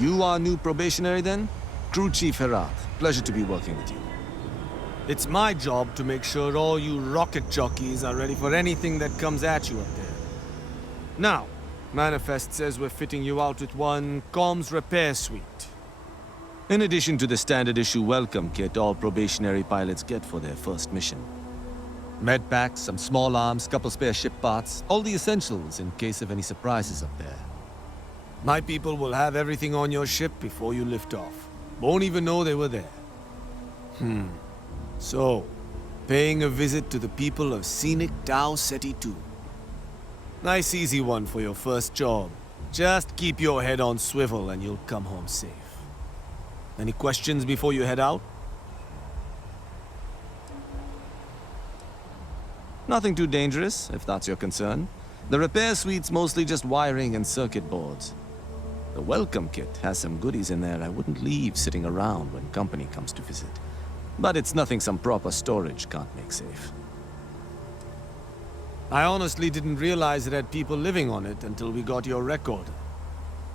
You are new probationary then? Crew Chief Herat, pleasure to be working with you. It's my job to make sure all you rocket jockeys are ready for anything that comes at you up there. Now, Manifest says we're fitting you out with one comms repair suite. In addition to the standard issue welcome kit all probationary pilots get for their first mission. Med packs, some small arms, couple spare ship parts, all the essentials in case of any surprises up there. My people will have everything on your ship before you lift off. Won't even know they were there. So, paying a visit to the people of scenic Tau Ceti 2. Nice easy one for your first job. Just keep your head on swivel and you'll come home safe. Any questions before you head out? Nothing too dangerous, if that's your concern. The repair suite's mostly just wiring and circuit boards. The welcome kit has some goodies in there I wouldn't leave sitting around when company comes to visit. But it's nothing some proper storage can't make safe. I honestly didn't realize it had people living on it until we got your record.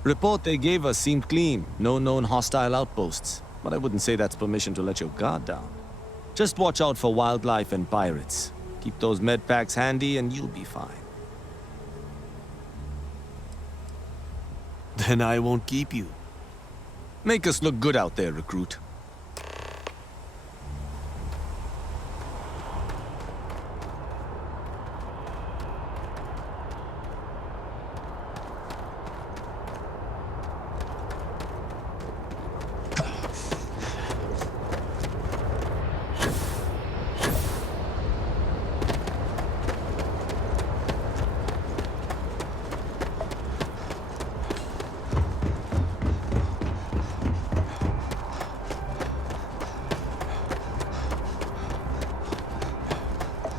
Report they gave us seemed clean, no known hostile outposts. But I wouldn't say that's permission to let your guard down. Just watch out for wildlife and pirates. Keep those med packs handy and you'll be fine. Then I won't keep you. Make us look good out there, recruit.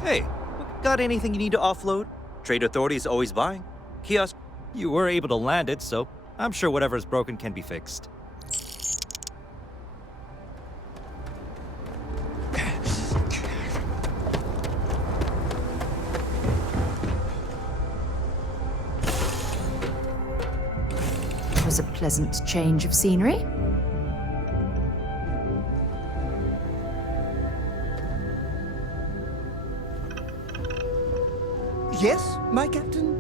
Hey, got anything you need to offload? Trade Authority is always buying. Kiosk, you were able to land it, so I'm sure whatever's broken can be fixed. It was a pleasant change of scenery. Yes, my captain?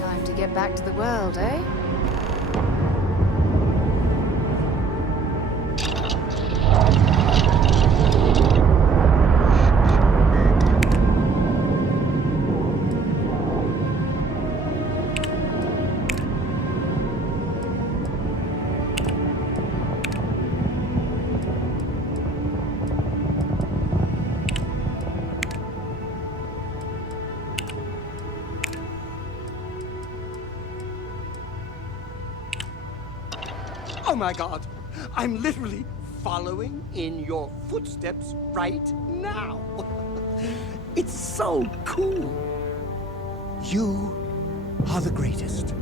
Time to get back to the world, eh? Oh my god! I'm literally following in your footsteps right now! It's so cool! You are the greatest.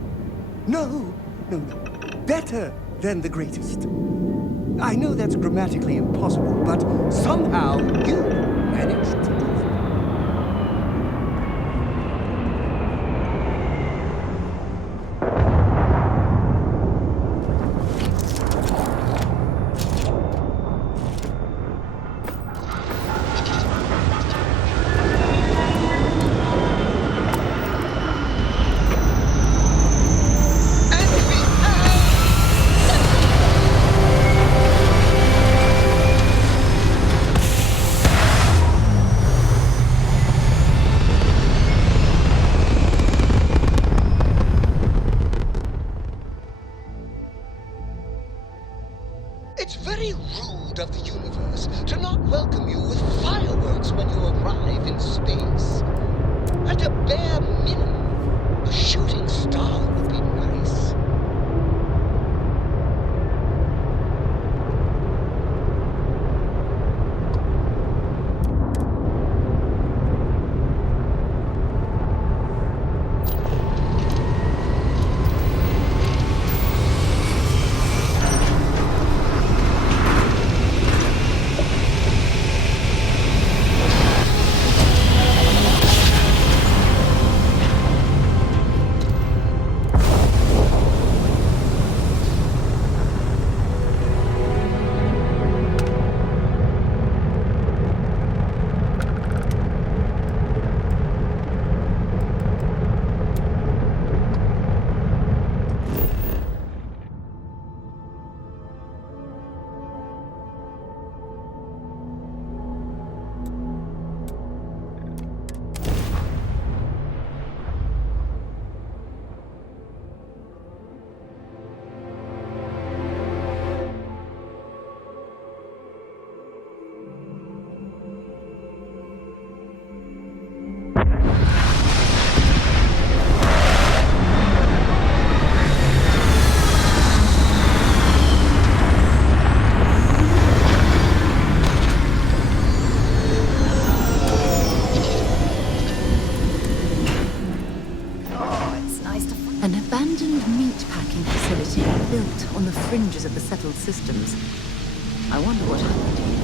No. Better than the greatest. I know that's grammatically impossible, but somehow you managed to do it. It's very rude of the universe to not welcome you with fireworks when you arrive in space. At a bare minimum, a shooting star would be nice. fringes of the settled systems. I wonder what happened here.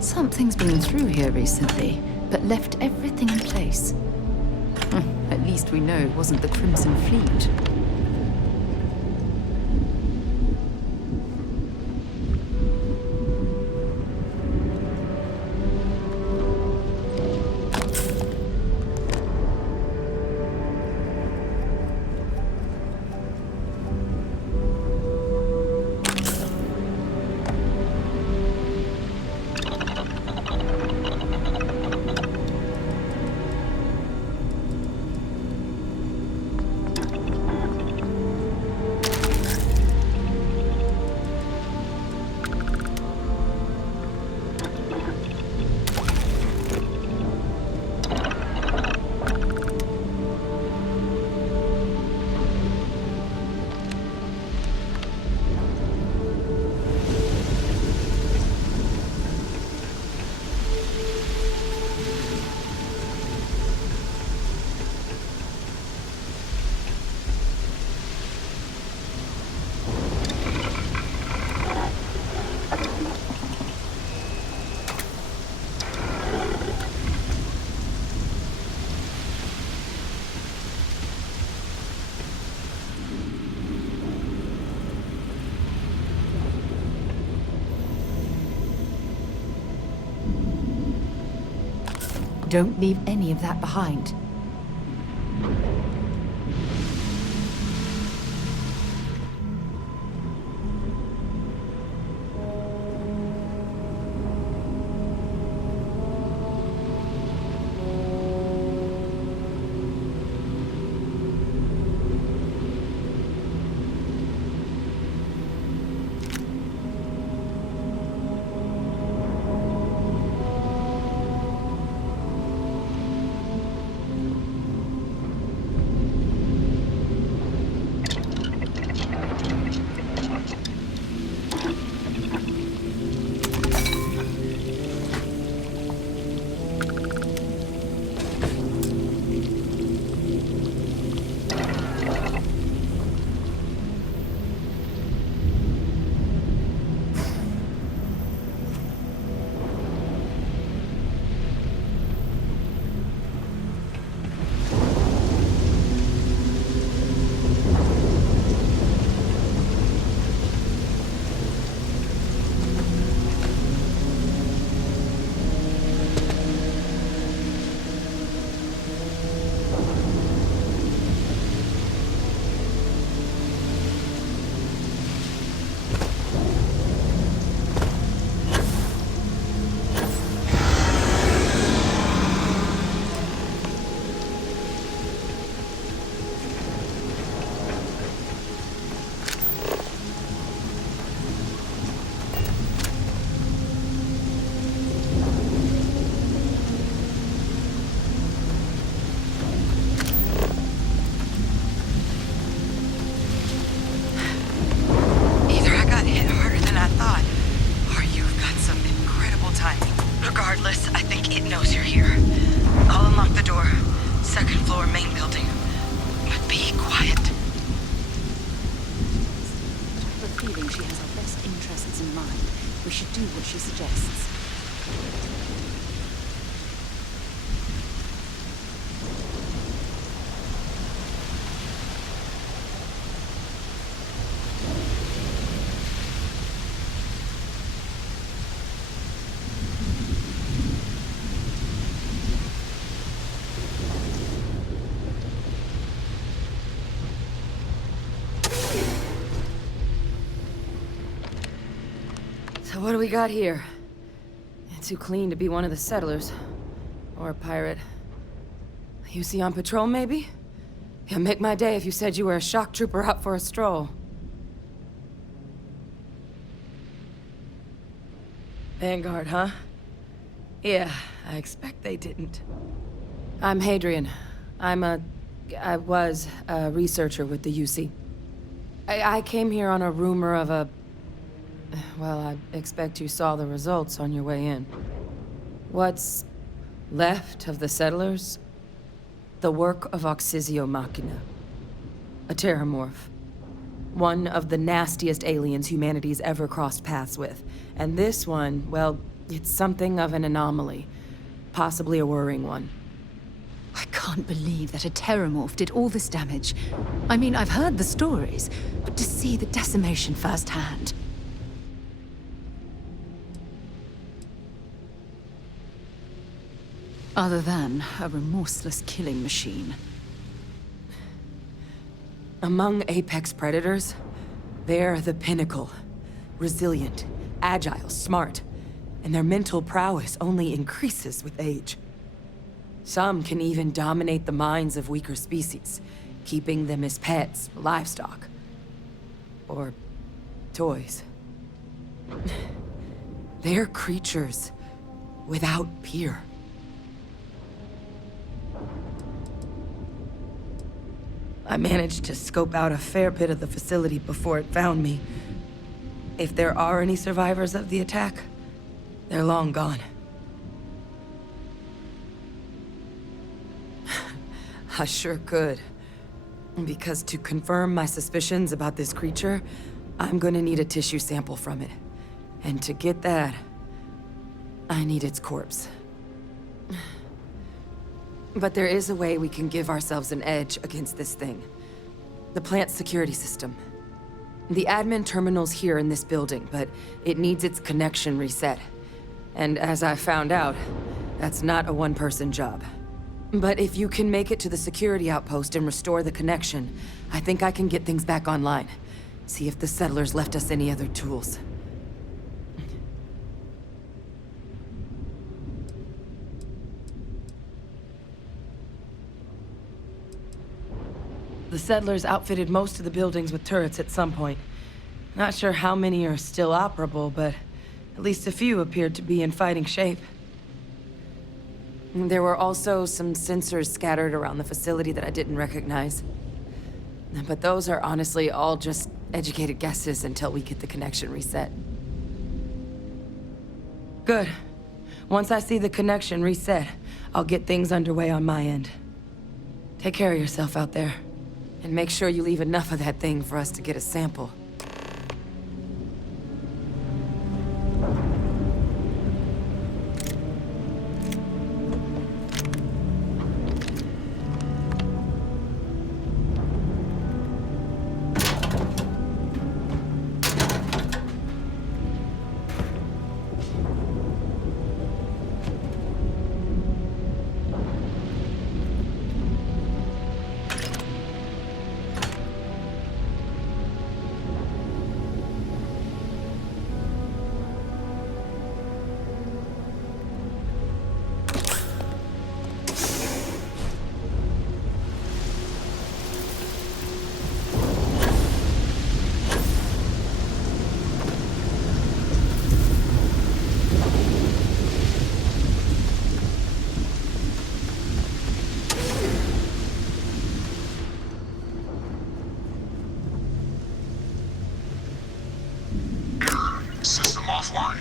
Something's been through here recently, but left everything in place. At least we know it wasn't the Crimson Fleet. Don't leave any of that behind. We should do what she suggests. So what do we got here? Too clean to be one of the settlers. Or a pirate. You see on patrol, maybe? Yeah, make my day if you said you were a shock trooper out for a stroll. Vanguard, huh? Yeah, I expect they didn't. I'm Hadrian. I was a researcher with the UC. I came here on a rumor of a... Well, I expect you saw the results on your way in. What's left of the settlers? The work of Oxysio Machina. A terramorph. One of the nastiest aliens humanity's ever crossed paths with. And this one, well, it's something of an anomaly. Possibly a worrying one. I can't believe that a terramorph did all this damage. I mean, I've heard the stories, but to see the decimation firsthand... Other than a remorseless killing machine. Among apex predators, they're the pinnacle. Resilient, agile, smart, and their mental prowess only increases with age. Some can even dominate the minds of weaker species, keeping them as pets, livestock, or toys. They're creatures without peer. I managed to scope out a fair bit of the facility before it found me. If there are any survivors of the attack, they're long gone. I sure could. Because to confirm my suspicions about this creature, I'm gonna need a tissue sample from it. And to get that, I need its corpse. But there is a way we can give ourselves an edge against this thing. The plant's security system. The admin terminal's here in this building, but it needs its connection reset. And as I found out, that's not a one-person job. But if you can make it to the security outpost and restore the connection, I think I can get things back online. See if the settlers left us any other tools. The settlers outfitted most of the buildings with turrets at some point. Not sure how many are still operable, but at least a few appeared to be in fighting shape. There were also some sensors scattered around the facility that I didn't recognize. But those are honestly all just educated guesses until we get the connection reset. Good. Once I see the connection reset, I'll get things underway on my end. Take care of yourself out there. And make sure you leave enough of that thing for us to get a sample. System offline.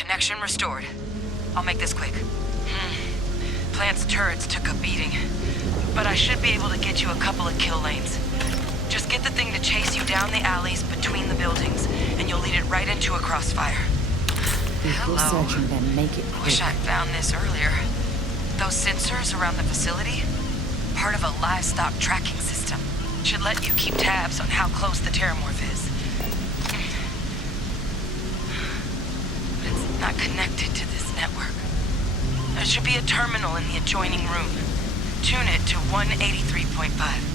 Connection restored. I'll make this quick. Plant's turrets took a beating, but I should be able to get you a couple of kill lanes. Just get the thing to chase you down the alleys between the buildings, and you'll lead it right into a crossfire. Before Hello. searching them, make it quick. Wish I'd found this earlier. Those sensors around the facility? Part of a livestock tracking system. Should let you keep tabs on how close the terramorph is. But it's not connected to this network. There should be a terminal in the adjoining room. Tune it to 183.5.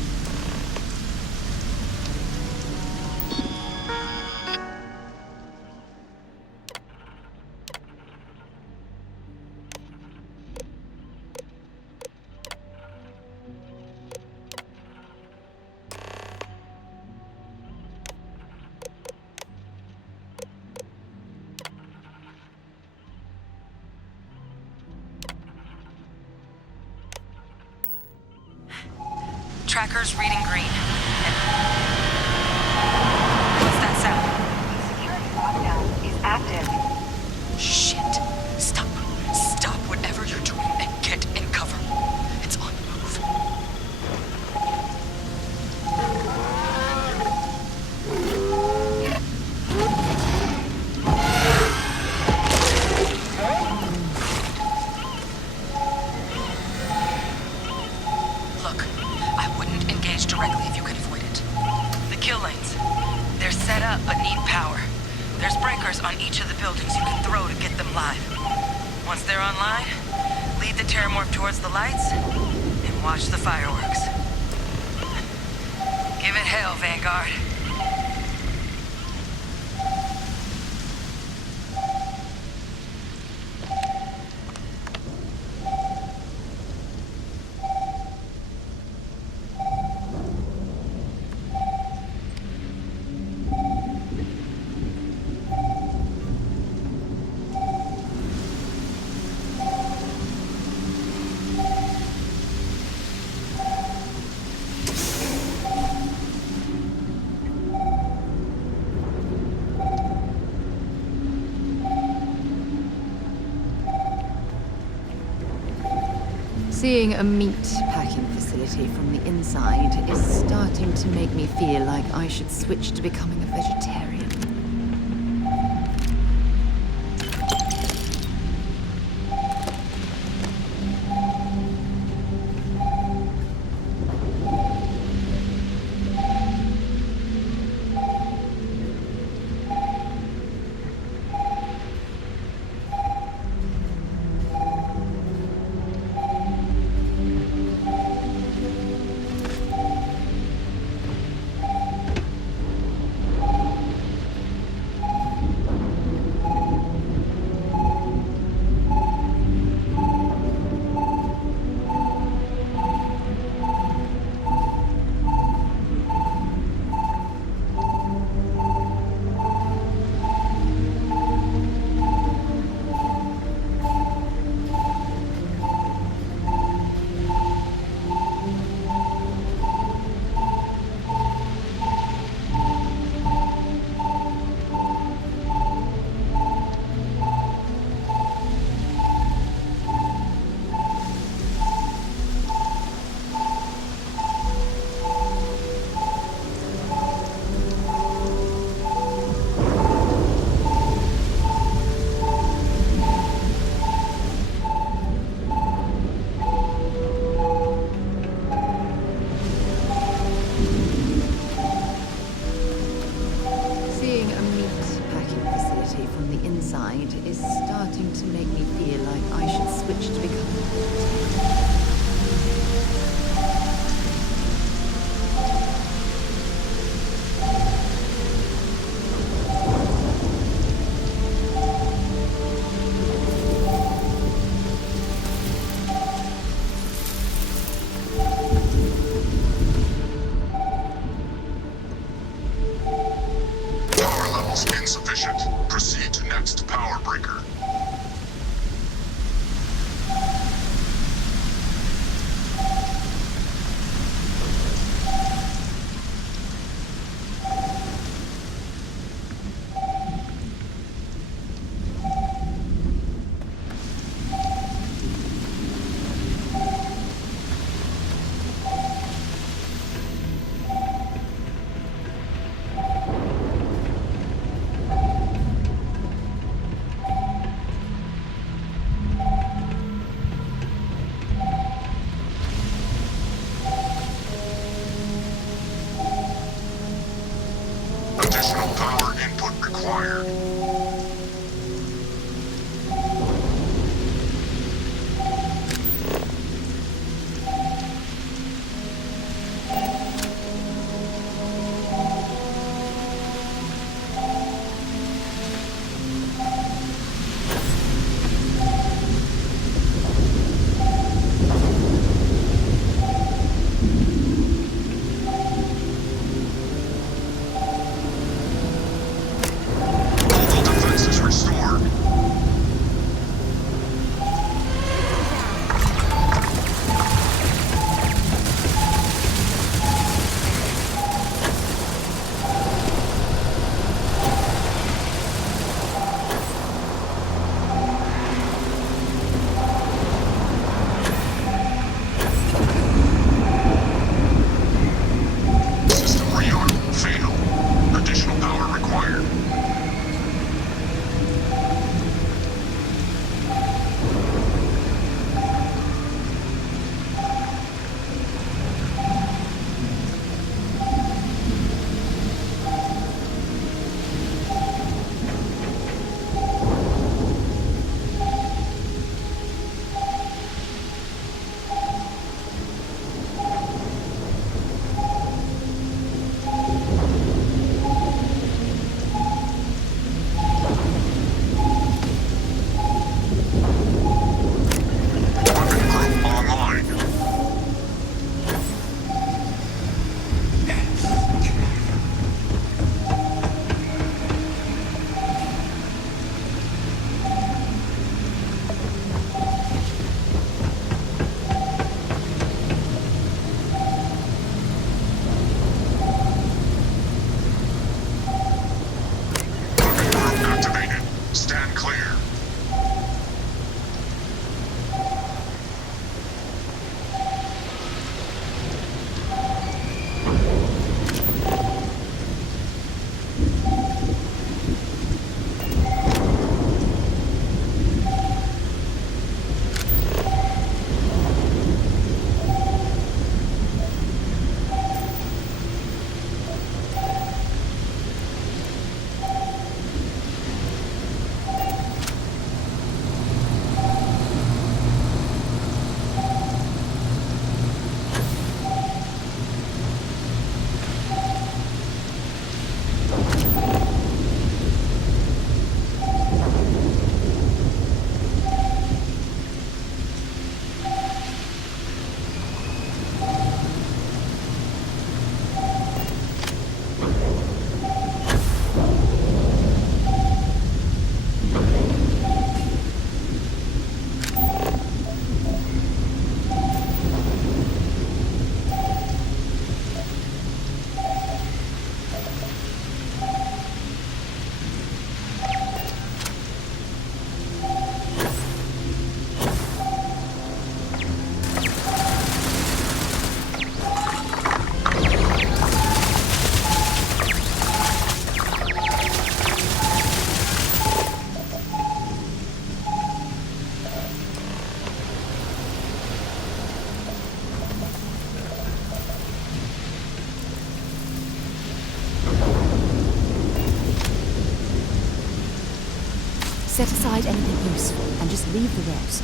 Tracker's reading green. What's that sound? Security lockdown is active. Shit. Stop. Stop whatever you're doing and get in cover. It's on the move. Look, I wouldn't engage directly if you could avoid it. The kill lanes. They're set up but need power. There's breakers on each of the buildings you can throw to get them live. Once they're online, lead the terramorph towards the lights and watch the fireworks. Give it hell, Vanguard. Seeing a meat packing facility from the inside is starting to make me feel like I should switch to becoming a vegetarian. Is starting to make me feel like I should switch to becoming a vegetarian. Power levels insufficient. Proceed to next power breaker. useful and just leave the rest.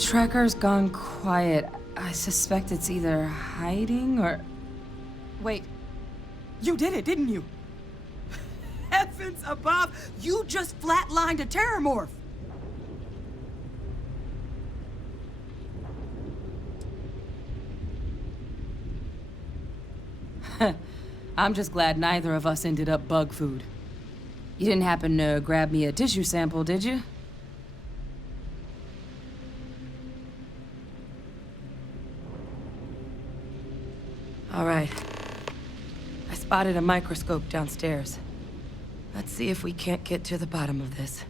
Tracker's gone quiet. I suspect it's either hiding or... Wait. You did it, didn't you? Heavens above! You just flatlined a terramorph! I'm just glad neither of us ended up bug food. You didn't happen to grab me a tissue sample, did you? All right. I spotted a microscope downstairs. Let's see if we can't get to the bottom of this.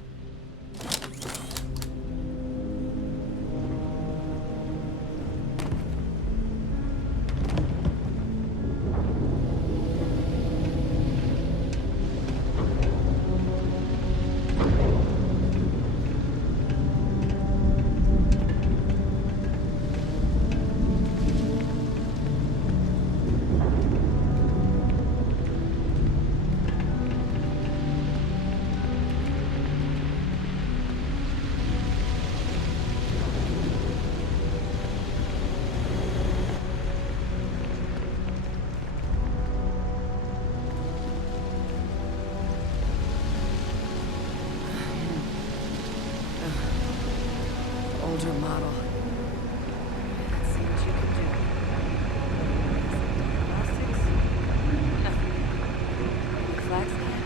Older model. Let's see what you can do. Diagnostics? Nothing. Flag scan?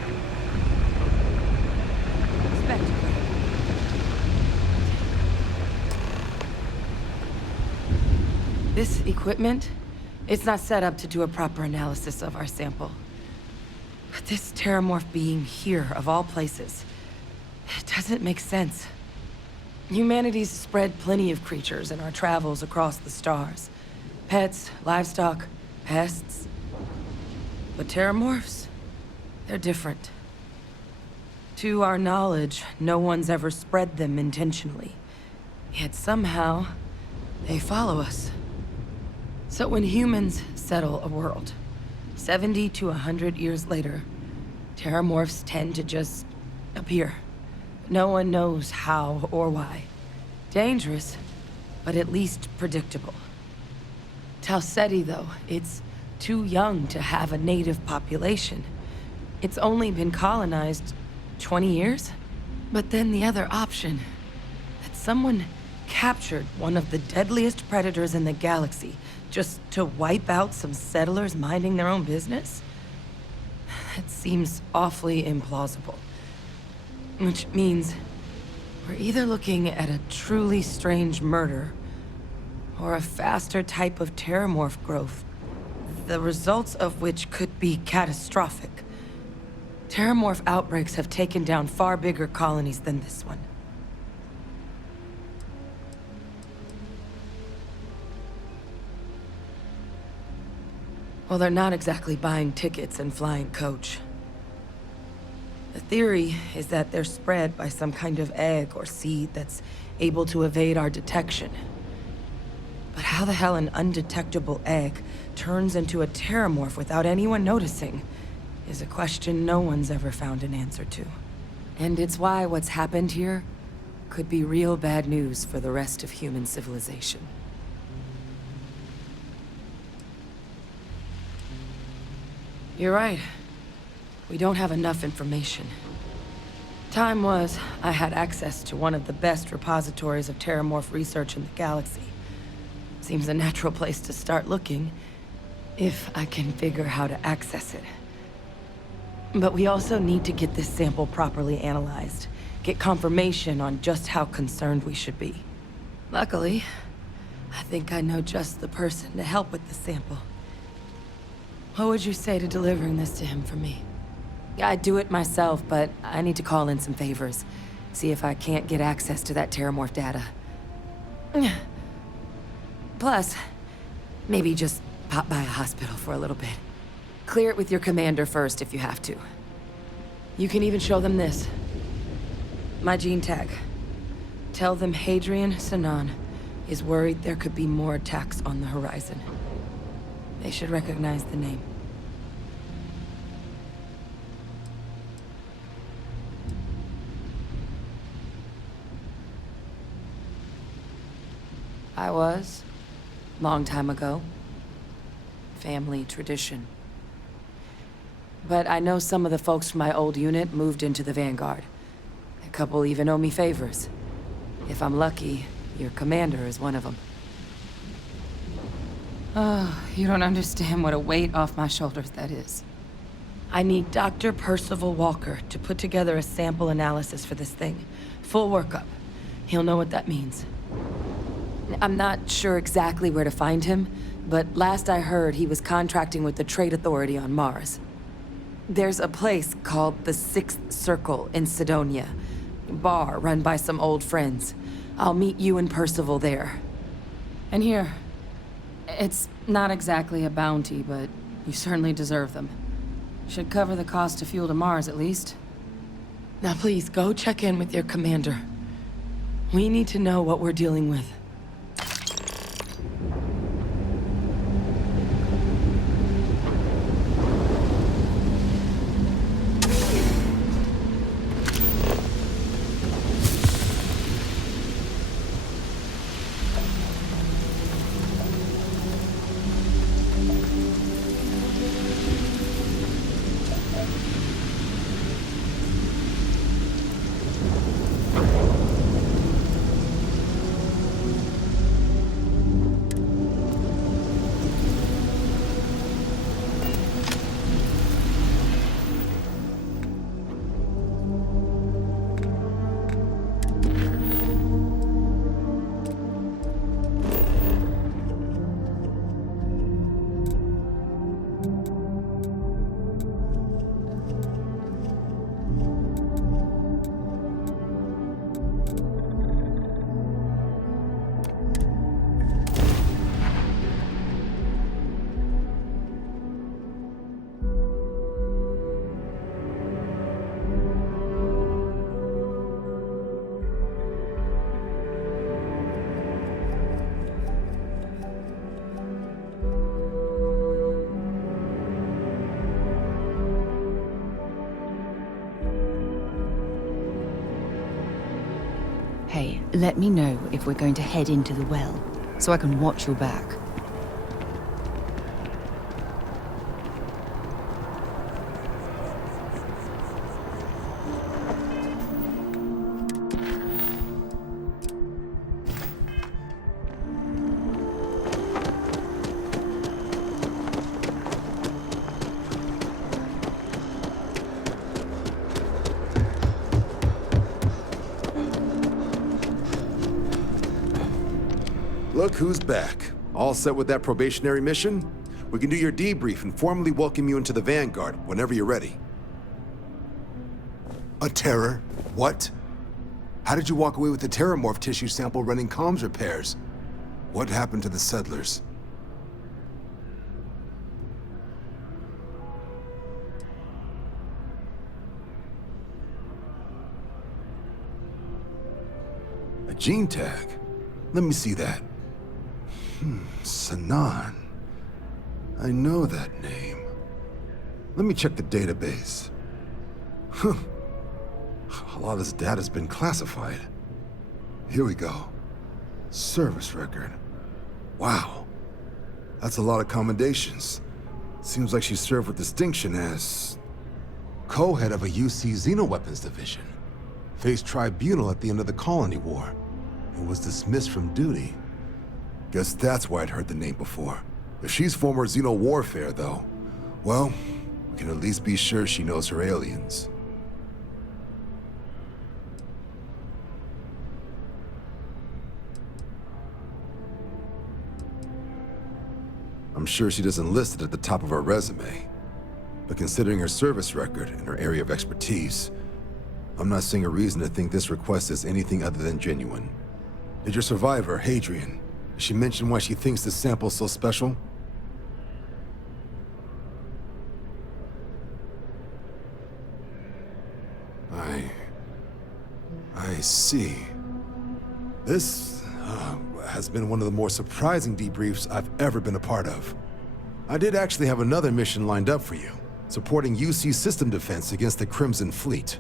Spectacle. This equipment, it's not set up to do a proper analysis of our sample. But this terramorph being here, of all places, it doesn't make sense. Humanity's spread plenty of creatures in our travels across the stars. Pets, livestock, pests. But terramorphs? They're different. To our knowledge, no one's ever spread them intentionally. Yet somehow, they follow us. So when humans settle a world, 70 to 100 years later, terramorphs tend to just appear. No one knows how or why. Dangerous, but at least predictable. Talseti, though, it's too young to have a native population. It's only been colonized 20 years? But then the other option, that someone captured one of the deadliest predators in the galaxy just to wipe out some settlers minding their own business? That seems awfully implausible. Which means we're either looking at a truly strange murder or a faster type of terramorph growth, the results of which could be catastrophic. Terramorph outbreaks have taken down far bigger colonies than this one. Well, they're not exactly buying tickets and flying coach. The theory is that they're spread by some kind of egg or seed that's able to evade our detection. But how the hell an undetectable egg turns into a terramorph without anyone noticing is a question no one's ever found an answer to. And it's why what's happened here could be real bad news for the rest of human civilization. You're right. We don't have enough information. Time was, I had access to one of the best repositories of terramorph research in the galaxy. Seems a natural place to start looking, if I can figure how to access it. But we also need to get this sample properly analyzed. Get confirmation on just how concerned we should be. Luckily, I think I know just the person to help with the sample. What would you say to delivering this to him for me? I'd do it myself, but I need to call in some favors. See if I can't get access to that Terramorph data. Plus, maybe just pop by a hospital for a little bit. Clear it with your commander first if you have to. You can even show them this. My gene tag. Tell them Hadrian Sanan is worried there could be more attacks on the horizon. They should recognize the name. I was. Long time ago. Family tradition. But I know some of the folks from my old unit moved into the Vanguard. A couple even owe me favors. If I'm lucky, your commander is one of them. Oh, you don't understand what a weight off my shoulders that is. I need Dr. Percival Walker to put together a sample analysis for this thing. Full workup. He'll know what that means. I'm not sure exactly where to find him, but last I heard he was contracting with the Trade Authority on Mars. There's a place called the Sixth Circle in Sidonia. A bar run by some old friends. I'll meet you and Percival there. And here. It's not exactly a bounty, but you certainly deserve them. Should cover the cost to fuel to Mars, at least. Now please, go check in with your commander. We need to know what we're dealing with. Hey, let me know if we're going to head into the well, so I can watch your back. Look who's back. All set with that probationary mission? We can do your debrief and formally welcome you into the Vanguard whenever you're ready. A terror? What? How did you walk away with the Terramorph tissue sample running comms repairs? What happened to the settlers? A gene tag? Let me see that. Sanan. I know that name. Let me check the database. Huh. A lot of this data's been classified. Here we go. Service record. Wow. That's a lot of commendations. Seems like she served with distinction as co-head of a UC Xenoweapons division. Faced tribunal at the end of the Colony War and was dismissed from duty. Guess that's why I'd heard the name before. If she's former Xeno warfare, though, well, we can at least be sure she knows her aliens. I'm sure she doesn't list it at the top of her resume, but considering her service record and her area of expertise, I'm not seeing a reason to think this request is anything other than genuine. Did your survivor, Hadrian, did she mention why she thinks this sample's so special? I see. This has been one of the more surprising debriefs I've ever been a part of. I did actually have another mission lined up for you, supporting UC system defense against the Crimson Fleet.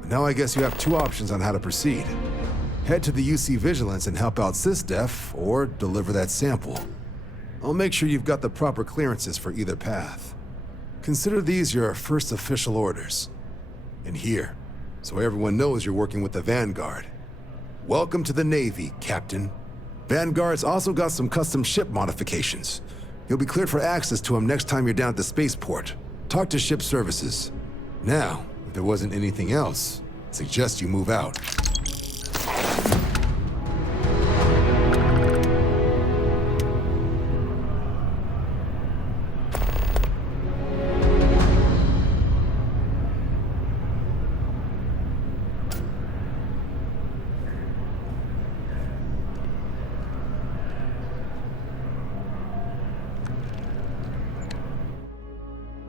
But now I guess you have two options on how to proceed. Head to the UC Vigilance and help out SysDef, or deliver that sample. I'll make sure you've got the proper clearances for either path. Consider these your first official orders. And here, so everyone knows you're working with the Vanguard. Welcome to the Navy, Captain. Vanguard's also got some custom ship modifications. You'll be cleared for access to them next time you're down at the spaceport. Talk to ship services. Now, if there wasn't anything else, I suggest you move out.